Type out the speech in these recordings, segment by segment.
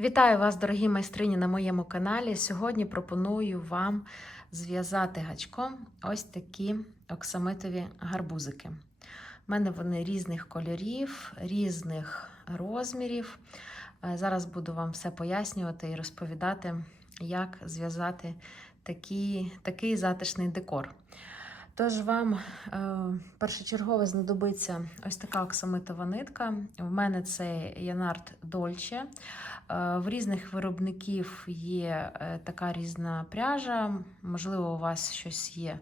Вітаю вас, дорогі майстрині, на моєму каналі. Сьогодні пропоную вам зв'язати гачком ось такі оксамитові гарбузики. У мене вони різних кольорів, різних розмірів. Е, Зараз буду вам все пояснювати і розповідати, як зв'язати такий затишний декор. Тож вам е, першочергово знадобиться ось така оксамитова нитка. В мене це Янард Дольче. Е, В різних виробників є е, така різна пряжа, можливо, у вас щось є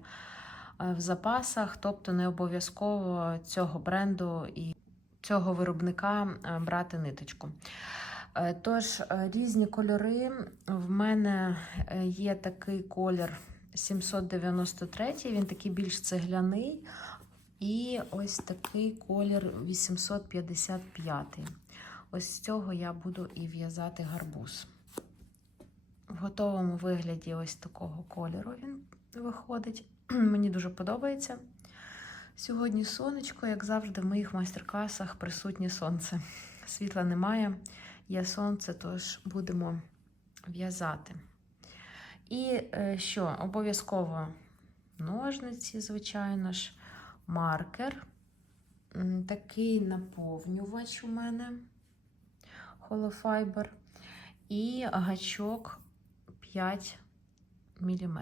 в запасах, тобто не обов'язково цього бренду і цього виробника брати ниточку. Тож, різні кольори. В мене є такий колір 793, він такий більш цегляний. І ось такий колір 855. Ось з цього я буду і в'язати гарбуз. В готовому вигляді ось такого кольору він виходить. Мені дуже подобається. Сьогодні сонечко, як завжди, в моїх майстер-класах присутнє сонце. Світла немає, є сонце, тож будемо в'язати. І е, що? Обов'язково ножниці, звичайно ж, маркер. Такий наповнювач у мене холофайбер. І гачок 5 мм.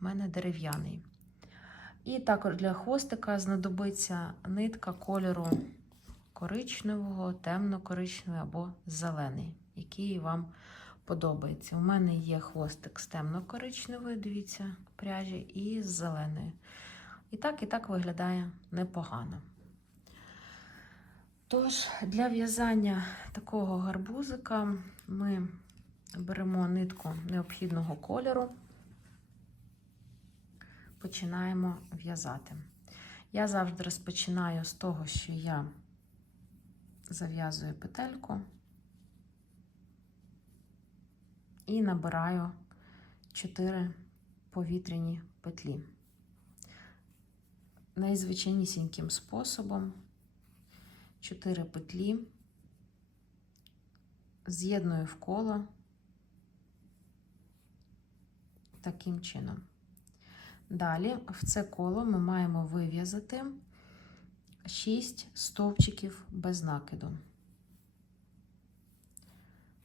У мене дерев'яний. І також для хвостика знадобиться нитка кольору коричневого, темно-коричневий або зелений, який вам подобається. У мене є хвостик з темно-коричневої, дивіться, пряжі, і з зеленої. І так, і так виглядає непогано. Тож, для в'язання такого гарбузика ми беремо нитку необхідного кольору, починаємо в'язати. Я завжди розпочинаю з того, що я зав'язую петельку і набираю 4 повітряні петлі. Найзвичайнісіньким способом 4 петлі з'єдную в коло таким чином. Далі в це коло ми маємо вив'язати 6 стовпчиків без накиду.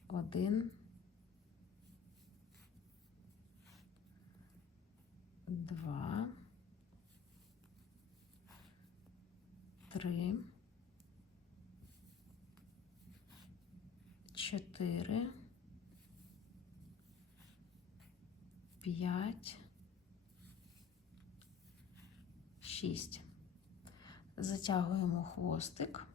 Один, два, три, чотири, п'ять, шість. Затягуємо хвостик.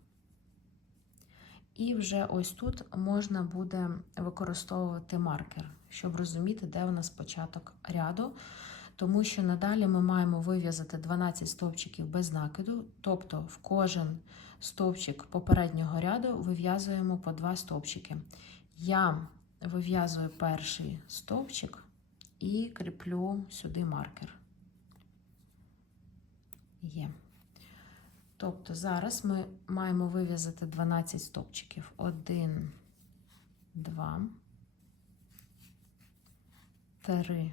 І вже ось тут можна буде використовувати маркер, щоб розуміти, де у нас початок ряду. Тому що надалі ми маємо вив'язати 12 стовпчиків без накиду, тобто в кожен стовпчик попереднього ряду вив'язуємо по 2 стовпчики. Я вив'язую перший стовпчик і кріплю сюди маркер. Є. Тобто зараз ми маємо вив'язати 12 стовпчиків. 1, 2, 3,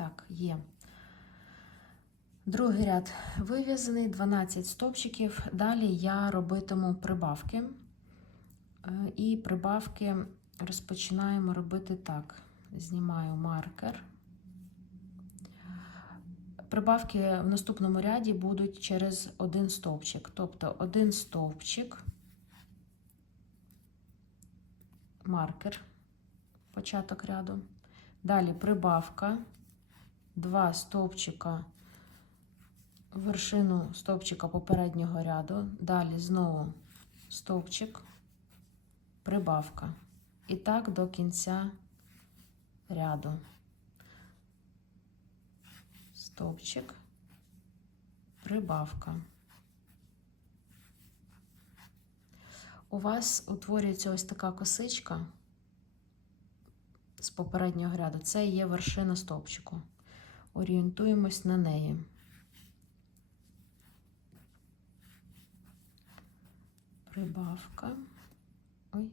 Так, є. Другий ряд вив'язаний, 12 стовпчиків. Далі я робитиму прибавки. Е, І прибавки розпочинаємо робити так. Знімаю маркер. Прибавки в наступному ряді будуть через один стовпчик. Тобто один стовпчик, маркер, початок ряду. Далі прибавка, два стовпчика, вершину стовпчика попереднього ряду. Далі знову стовпчик, прибавка. І так до кінця ряду. Стовпчик, прибавка. У вас утворюється ось така косичка з попереднього ряду. Це є вершина стовпчику. Орієнтуємось на неї. Прибавка. Ой.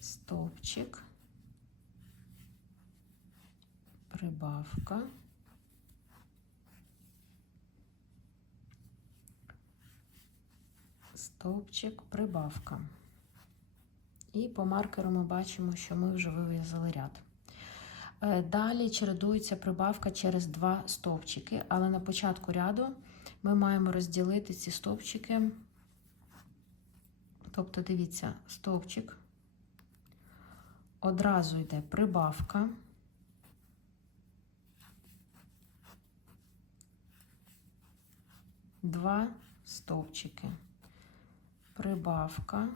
Стовпчик. Прибавка. Стовпчик, прибавка. І по маркеру ми бачимо, що ми вже вив'язали ряд. Е, Далі чередується прибавка через два стовпчики, але на початку ряду ми маємо розділити ці стовпчики. Тобто, дивіться, стовпчик, одразу йде прибавка. Два стовпчики, прибавка.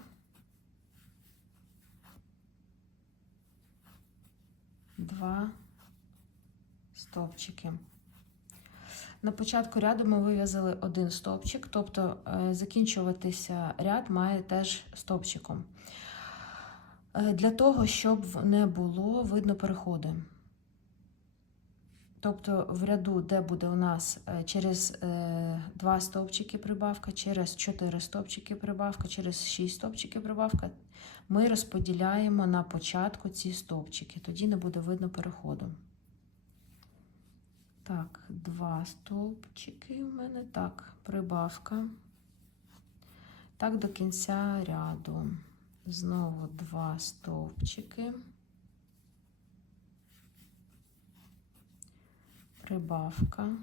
Два стовпчики. На початку ряду ми вив'язали один стовпчик, тобто е, закінчуватися ряд має теж стовпчиком. Е, Для того, щоб не було видно переходи. Тобто в ряду, де буде у нас е, через е, два стовпчики прибавка, через 4 стовпчики прибавка, через 6 стовпчиків прибавка, ми розподіляємо на початку ці стовпчики. Тоді не буде видно переходу. Так, два стовпчики в мене. Так, прибавка. Так, до кінця ряду. Знову два стовпчики. Прибавка.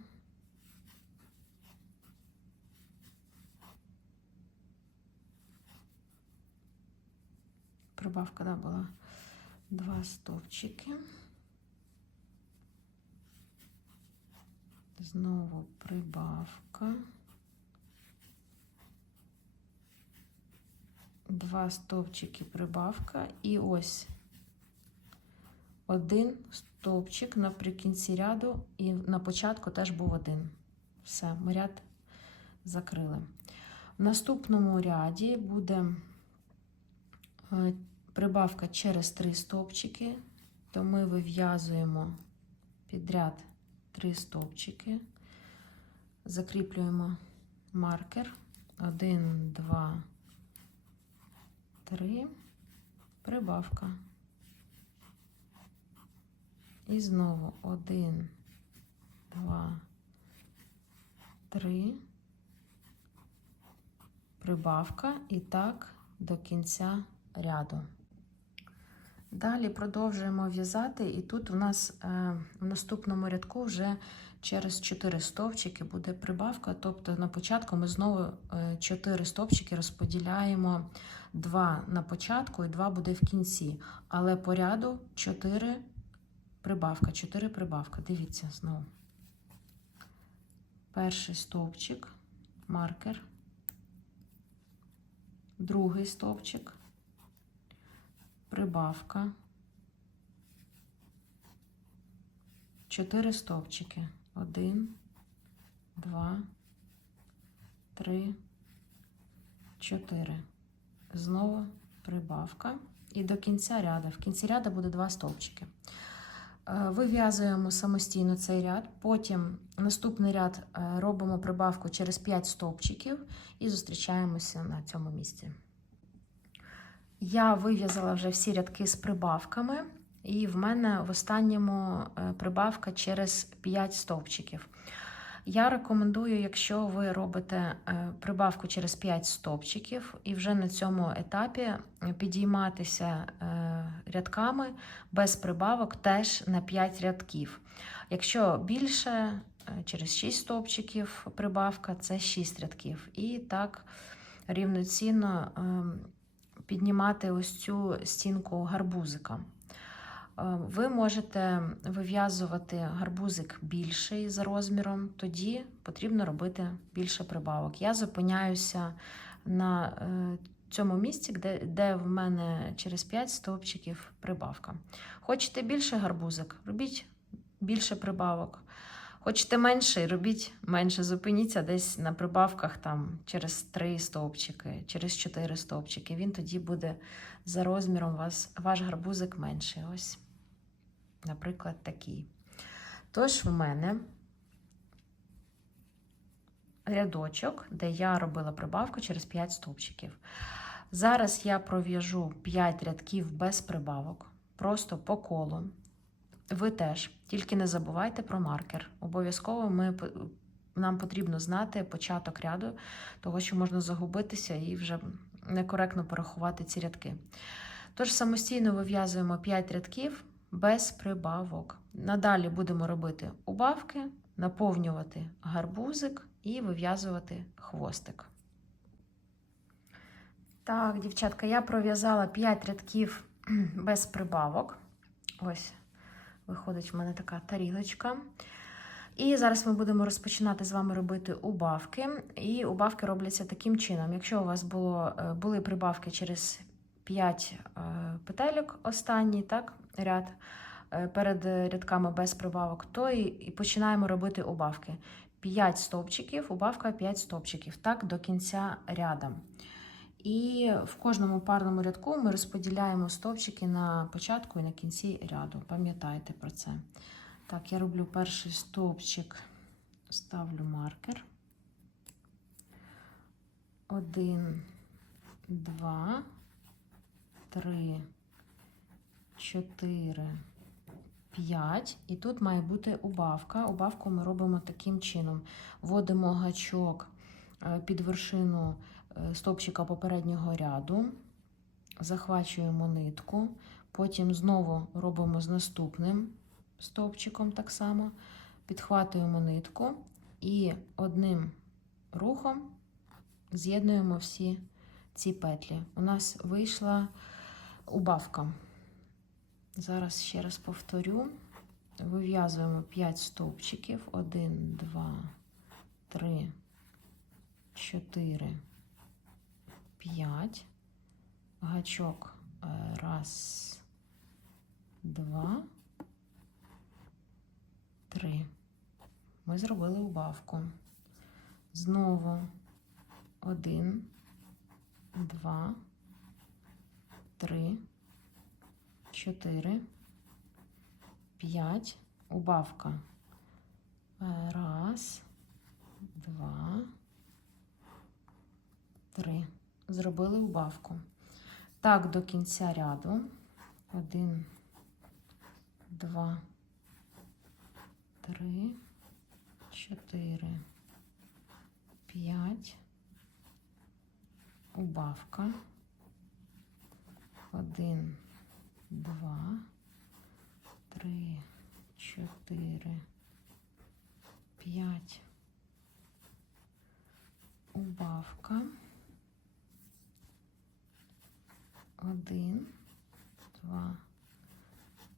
Прибавка, да, була два стовпчики. Знову прибавка. Два стовпчики прибавка. І ось один стовпчик наприкінці ряду, і на початку теж був один. Все, ми ряд закрили. В наступному ряді буде е, прибавка через три стовпчики, то ми вив'язуємо підряд три стовпчики, закріплюємо маркер. Один, два, три, прибавка. І знову один, два, три, прибавка і так до кінця ряду. Далі продовжуємо в'язати, і тут у нас е, в наступному рядку вже через 4 стовпчики буде прибавка. Тобто на початку ми знову е, 4 стовпчики розподіляємо 2 на початку і 2 буде в кінці. Але по ряду 4 прибавка, 4 прибавка. Дивіться знову. Перший стовпчик, маркер, другий стовпчик прибавка, 4 стовпчики. 1, 2, 3, 4. Знову прибавка. І до кінця ряду. В кінці ряду буде 2 стовпчики. Е, Вив'язуємо самостійно цей ряд. Потім наступний ряд е, робимо прибавку через 5 стовпчиків і зустрічаємося на цьому місці. Я вив'язала вже всі рядки з прибавками, і в мене в останньому е, прибавка через 5 стовпчиків. Я рекомендую, якщо ви робите е, прибавку через 5 стовпчиків, і вже на цьому етапі підійматися е, рядками без прибавок теж на 5 рядків. Якщо більше, через 6 стовпчиків прибавка це 6 рядків. І так рівноцінно ем, піднімати ось цю стінку гарбузика. Ви можете вив'язувати гарбузик більший за розміром, тоді потрібно робити більше прибавок. Я зупиняюся на цьому місці, де, де в мене через 5 стовпчиків прибавка. Хочете більше гарбузик, робіть більше прибавок. Хочете менше, робіть менше. Зупиніться десь на прибавках там через 3 стовпчики, через 4 стовпчики. Він тоді буде за розміром вас, ваш гарбузик менший. Ось, наприклад, такий. Тож в мене рядочок, де я робила прибавку через 5 стовпчиків. Зараз я пров'яжу 5 рядків без прибавок, просто по колу. Ви теж, тільки не забувайте про маркер. Обов'язково ми, нам потрібно знати початок ряду, того що можна загубитися і вже некоректно порахувати ці рядки. Тож самостійно вив'язуємо 5 рядків без прибавок. Надалі будемо робити убавки, наповнювати гарбузик і вив'язувати хвостик. Так, дівчатка, я пров'язала 5 рядків без прибавок. Ось, виходить в мене така тарілочка. І зараз ми будемо розпочинати з вами робити убавки. І убавки робляться таким чином. Якщо у вас було, е, були прибавки через 5 е, петельок, останній так, ряд е, перед рядками без прибавок, то і, і починаємо робити убавки. 5 стовпчиків, убавка 5 стовпчиків, так до кінця ряда. І в кожному парному рядку ми розподіляємо стовпчики на початку і на кінці ряду. Пам'ятайте про це. Так, я роблю перший стовпчик, ставлю маркер. Один, два, три, чотири, п'ять. І тут має бути убавка. Убавку ми робимо таким чином: вводимо гачок е, під вершину е, стовпчика попереднього ряду, захвачуємо нитку, потім знову робимо з наступним стовпчиком так само, підхватуємо нитку і одним рухом з'єднуємо всі ці петлі. У нас вийшла убавка. Зараз ще раз повторю. Вив'язуємо 5 стовпчиків. 1, 2, 3, 4, 5. Гачок. е, Раз, два, три. Ми зробили убавку. Знову один, два, три, чотири, п'ять. Убавка. Е, Раз, два, три. Зробили убавку. Так, до кінця ряду. Один, два, три, чотири, п'ять. Убавка. Один, два, три, чотири, п'ять. Убавка. Один, два,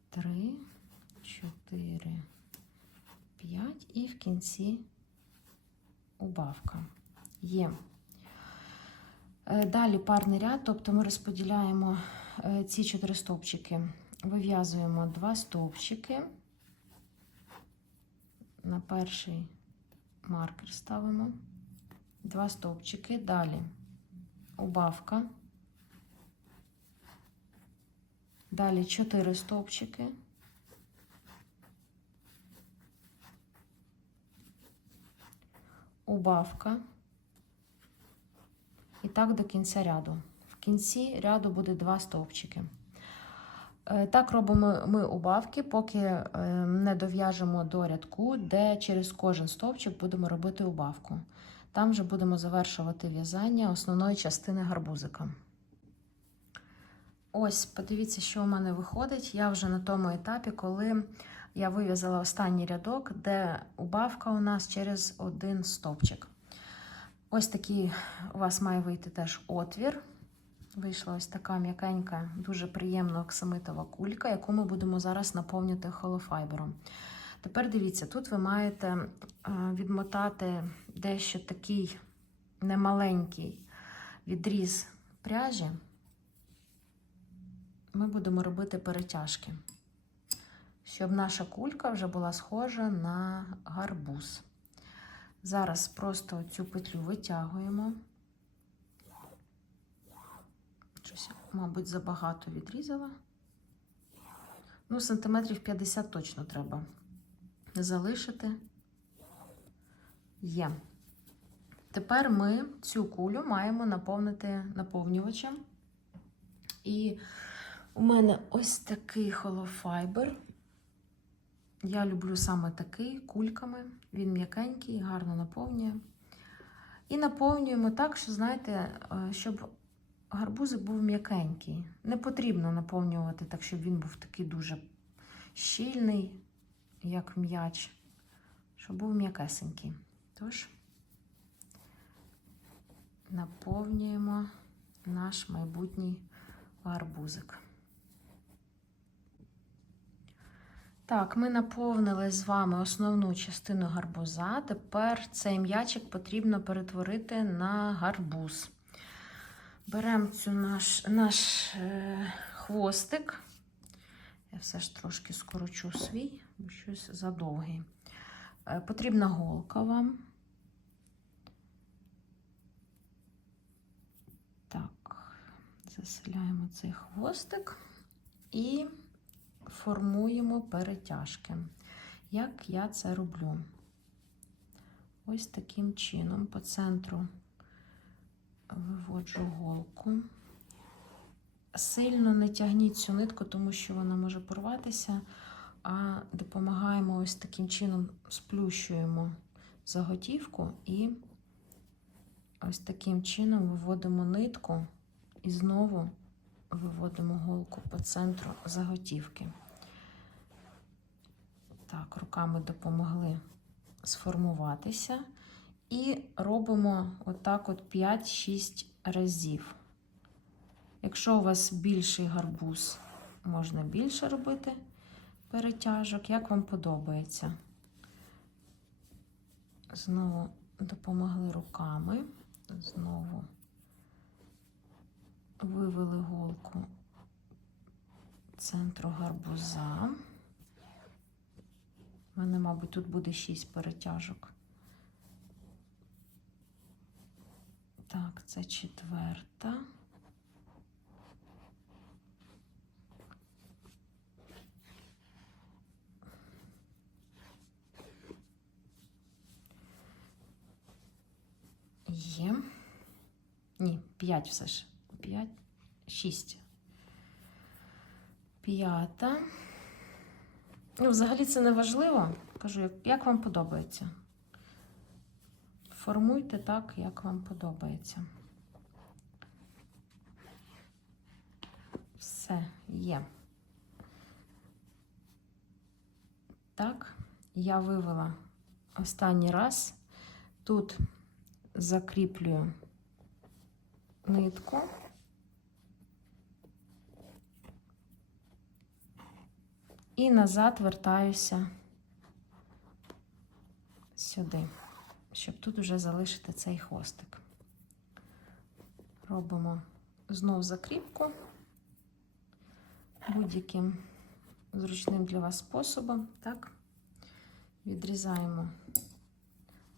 три, чотири, п'ять. І в кінці убавка. Є. Е, Далі парний ряд, тобто ми розподіляємо е, ці чотири стовпчики, вив'язуємо два стовпчики. На перший маркер ставимо два стовпчики. Далі убавка. Далі чотири стовпчики. Убавка. І так до кінця ряду. В кінці ряду буде два стовпчики. Е, Так робимо ми убавки, поки е, не дов'яжемо до рядку, де через кожен стовпчик будемо робити убавку. Там вже будемо завершувати в'язання основної частини гарбузика. Ось, подивіться, що у мене виходить. Я вже на тому етапі, коли я вив'язала останній рядок, де убавка у нас через один стовпчик. Ось такий у вас має вийти теж отвір. Вийшла ось така м'якенька, дуже приємна оксамитова кулька, яку ми будемо зараз наповнювати холофайбером. Тепер дивіться, тут ви маєте е, відмотати дещо такий немаленький відріз пряжі ми будемо робити перетяжки, щоб наша кулька вже була схожа на гарбуз. Зараз просто цю петлю витягуємо. Щось, мабуть, забагато відрізала. Ну, сантиметрів 50 точно треба залишити. Є. Тепер ми цю кулю маємо наповнити наповнювачем. І у мене ось такий холофайбер. Я люблю саме такий кульками. Він м'якенький, гарно наповнює. І наповнюємо так, що, знаєте, е, щоб гарбузик був м'якенький. Не потрібно наповнювати так, щоб він був такий дуже щільний, як м'яч, щоб був м'якесенький. Тож, наповнюємо наш майбутній гарбузик. Так, ми наповнили з вами основну частину гарбуза. Тепер цей м'ячик потрібно перетворити на гарбуз. Беремо цю наш, наш е, хвостик. Я все ж трошки скорочу свій, бо щось задовгий. Е, потрібна голка вам. Так, заселяємо цей хвостик і формуємо перетяжки. Як я це роблю? Ось таким чином по центру виводжу голку. Сильно не тягніть цю нитку, тому що вона може порватися, а допомагаємо ось таким чином, сплющуємо заготівку і ось таким чином виводимо нитку і знову виводимо голку по центру заготівки. Так, руками допомогли сформуватися. І робимо отак от 5-6 разів. Якщо у вас більший гарбуз, можна більше робити перетяжок, як вам подобається. Знову допомогли руками, знову вивели голку центру гарбуза. Мене, мабуть, тут буде 6 перетяжок. Так, це четверта. Є. Ні, п'ять все ж. П'ять, шість. П'ята. Ну, взагалі це не важливо. Кажу, як, вам подобається. Формуйте так, як вам подобається. Все є. Так, я вивела останній раз. Тут закріплюю нитку. І назад вертаюся сюди щоб тут вже залишити цей хвостик. Робимо знов закріпку будь-яким зручним для вас способом. Так, відрізаємо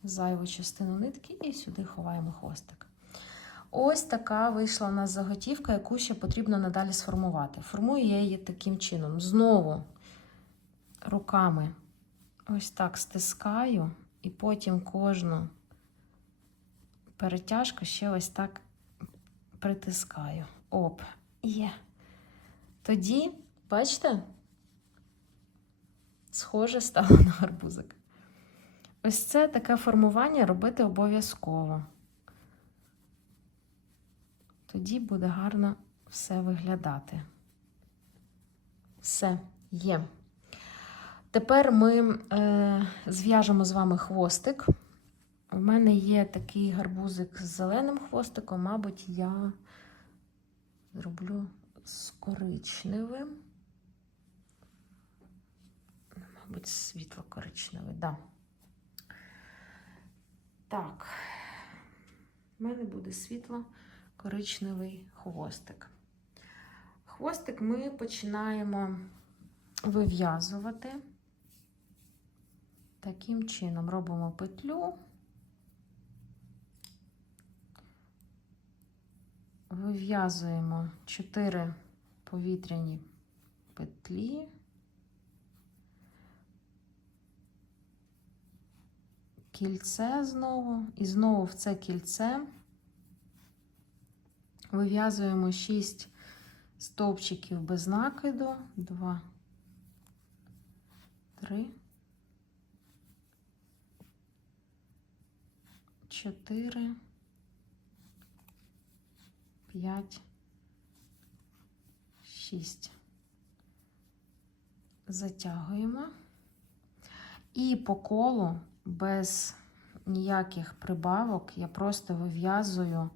зайву частину нитки і сюди ховаємо хвостик. Ось така вийшла у нас заготівка, яку ще потрібно надалі сформувати. Формую я її таким чином. Знову руками ось так стискаю. І потім кожну перетяжку ще ось так притискаю. Оп, є. Тоді, бачите, схоже стало на гарбузик. Ось це таке формування робити обов'язково. Тоді буде гарно все виглядати. Все є. Тепер ми е, зв'яжемо з вами хвостик. У мене є такий гарбузик з зеленим хвостиком, мабуть, я зроблю з коричневим. Мабуть, світло-коричневий, да. Так, у мене буде світло коричневий хвостик. Хвостик ми починаємо вив'язувати. Таким чином робимо петлю, вив'язуємо 4 повітряні петлі. Кільце знову, і знову в це кільце вив'язуємо 6 стовпчиків без накиду, 2, 3, 4, 5, 6. Затягуємо. І по колу без ніяких прибавок я просто вив'язую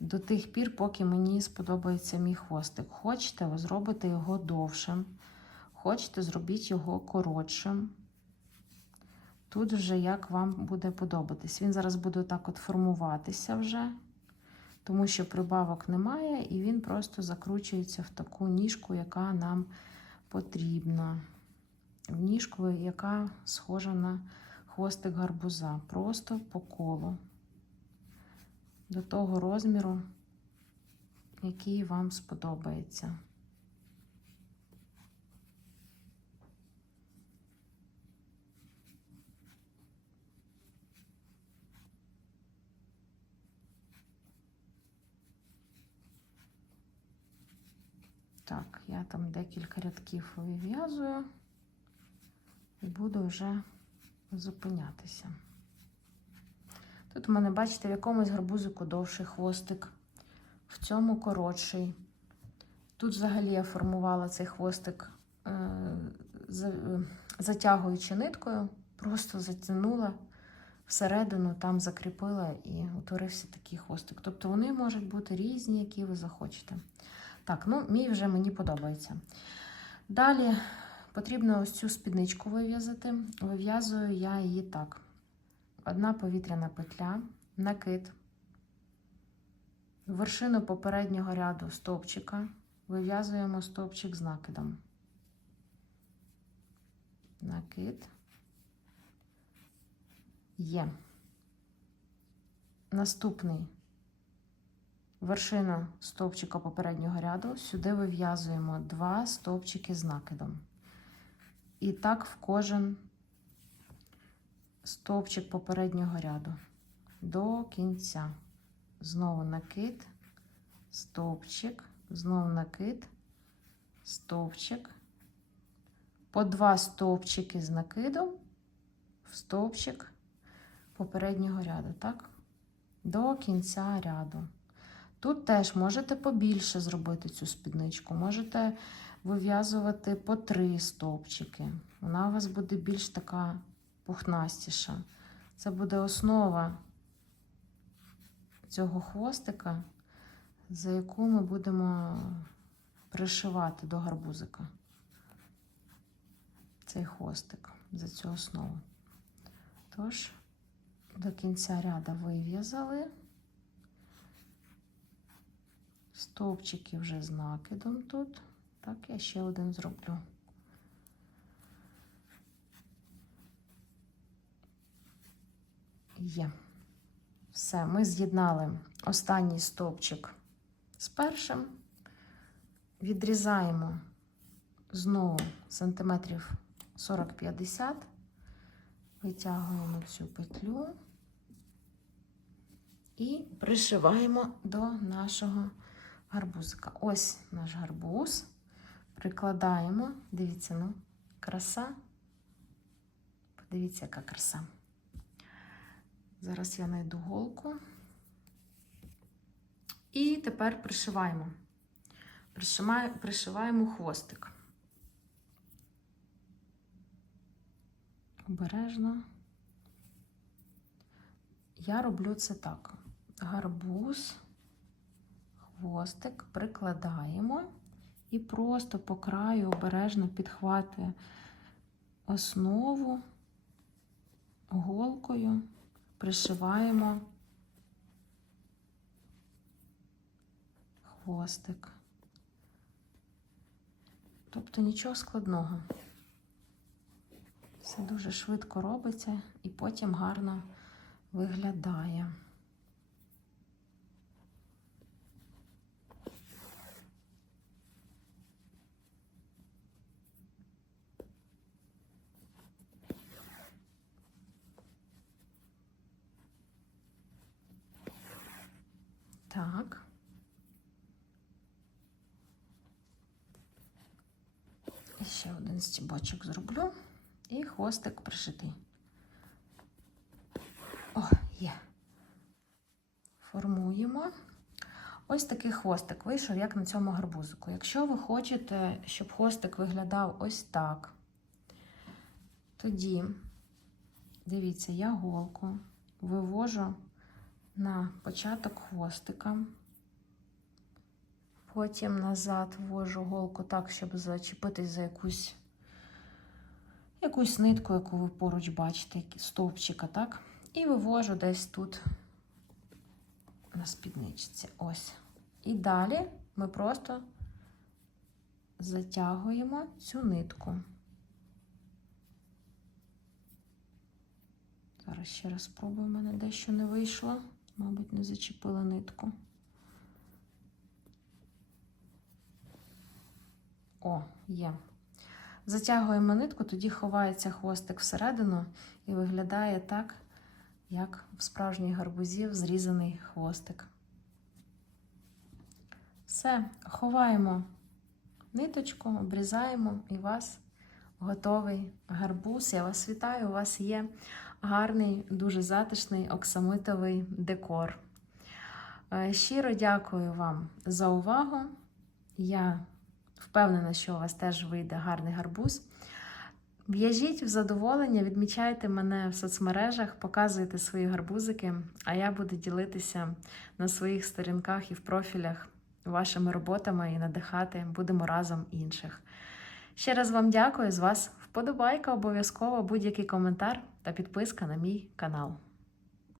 до тих пір, поки мені сподобається мій хвостик. Хочете, ви зробите його довшим, хочете, зробіть його коротшим. Тут вже як вам буде подобатись. Він зараз буде так от формуватися вже, тому що прибавок немає, і він просто закручується в таку ніжку, яка нам потрібна. В ніжку, яка схожа на хвостик гарбуза. Просто по колу. До того розміру, який вам сподобається. Так, я там декілька рядків вив'язую і буду вже зупинятися. Тут у мене, бачите, в якомусь гарбузику довший хвостик, в цьому коротший. Тут взагалі я формувала цей хвостик, е, затягуючи ниткою, просто затягнула всередину, там закріпила і утворився такий хвостик. Тобто вони можуть бути різні, які ви захочете. Так, ну, мій вже мені подобається. Далі потрібно ось цю спідничку вив'язати. Вив'язую я її так. Одна повітряна петля, накид, вершину попереднього ряду стовпчика вив'язуємо стовпчик з накидом. Накид. Є. Наступний вершина стовпчика попереднього ряду, сюди вив'язуємо два стовпчики з накидом. І так в кожен стовпчик попереднього ряду до кінця. Знову накид, стовпчик, знову накид, стовпчик. По два стовпчики з накидом в стовпчик попереднього ряду, так? До кінця ряду. Тут теж можете побільше зробити цю спідничку, можете вив'язувати по три стовпчики. Вона у вас буде більш така пухнастіша. Це буде основа цього хвостика, за яку ми будемо пришивати до гарбузика. Цей хвостик за цю основу. Тож, до кінця ряда вив'язали. Стовпчики вже з накидом тут. Так, я ще один зроблю. Є. Все, ми з'єднали останній стовпчик з першим. Відрізаємо знову сантиметрів 40-50, витягуємо цю петлю і пришиваємо до нашого гарбузика. Ось наш гарбуз. Прикладаємо, дивіться, ну, краса. Подивіться, яка краса. Зараз я знайду голку. І тепер пришиваємо. Пришиваємо, хвостик. Обережно. Я роблю це так. Гарбуз, хвостик прикладаємо і просто по краю обережно підхватує основу голкою пришиваємо хвостик. Тобто нічого складного. Все дуже швидко робиться і потім гарно виглядає. Так. І ще один стібочок зроблю. І хвостик пришитий. О, є. Формуємо. Ось такий хвостик вийшов, як на цьому гарбузику. Якщо ви хочете, щоб хвостик виглядав ось так, тоді, дивіться, я голку вивожу на початок хвостика. Потім назад ввожу голку так, щоб зачепитись за якусь якусь нитку, яку ви поруч бачите, стовпчика, так? І вивожу десь тут на спідничці. Ось. І далі ми просто затягуємо цю нитку. Зараз ще раз спробую, у мене дещо не вийшло. Мабуть, не зачепила нитку. О, є. Затягуємо нитку, тоді ховається хвостик всередину і виглядає так, як в справжній гарбузів зрізаний хвостик. Все, ховаємо ниточку, обрізаємо і у вас готовий гарбуз. Я вас вітаю, у вас є гарний, дуже затишний оксамитовий декор. Е, Щиро дякую вам за увагу. Я впевнена, що у вас теж вийде гарний гарбуз. В'яжіть в задоволення, відмічайте мене в соцмережах, показуйте свої гарбузики, а я буду ділитися на своїх сторінках і в профілях вашими роботами і надихати будемо разом інших. Ще раз вам дякую з вас. Вподобайка обов'язково, будь-який коментар та підписка на мій канал.